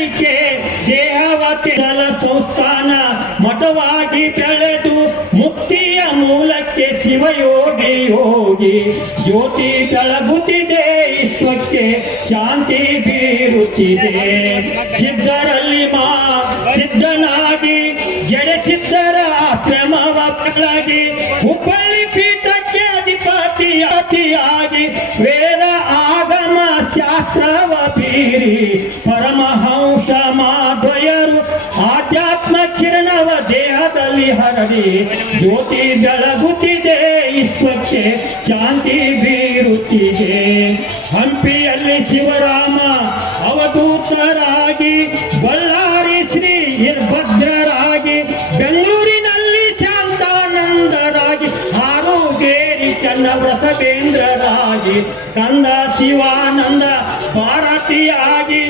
ಕಲಿಕೆ ದೇಹವತಿಗಳ ಸಂಸ್ಥಾನ ಮಠವಾಗಿ ಬೆಳೆದು ಮುಕ್ತಿಯ ಮೂಲಕ್ಕೆ ಶಿವಯೋಗಿ ಯೋಗಿ ಜ್ಯೋತಿ ಬೆಳಗುತ್ತಿದೆ ವಿಶ್ವಕ್ಕೆ ಶಾಂತಿ ಬೀರುತ್ತಿದೆ. ಸಿದ್ಧರಲ್ಲಿ ಸಿದ್ಧನಾಗಿ ಜಡೆ ಸಿದ್ಧರ ಆಶ್ರಮವ ಬೆಳಗಿ ಹುಬ್ಬಳ್ಳಿ ಪೀಠಕ್ಕೆ ಅಧಿಪತಿಯಾಗಿ ವೇದ ಆಗಮ ಶಾಸ್ತ್ರವ ಬೀರಿ ಪರಮಹಂಸ ಮಾಧ್ವಯರು ಆಧ್ಯಾತ್ಮ ಕಿರಣವ ದೇಹದಲ್ಲಿ ಹರಡಿ ಜ್ಯೋತಿ ಬೆಳಗುತ್ತಿದೆ ವಿಶ್ವಕ್ಕೆ ಶಾಂತಿ ಬೀರುತ್ತಿದೆ. ಹಂಪಿಯಲ್ಲಿ ಶಿವರಾಮ ಅವಧೂತರಾಗಿ ಬಳ್ಳಾರಿ ಶ್ರೀ ಭದ್ರರಾಗಿ ಬೆಂಗಳೂರಿನಲ್ಲಿ ಶಾಂತಾನಂದರಾಗಿ ಹಾರೋಗೇರಿ ಚನ್ನಬಸವೇಂದ್ರರಾಗಿ ಕಂದ ಶಿವಾನಂದ ಭಾರತಿಯಾಗಿ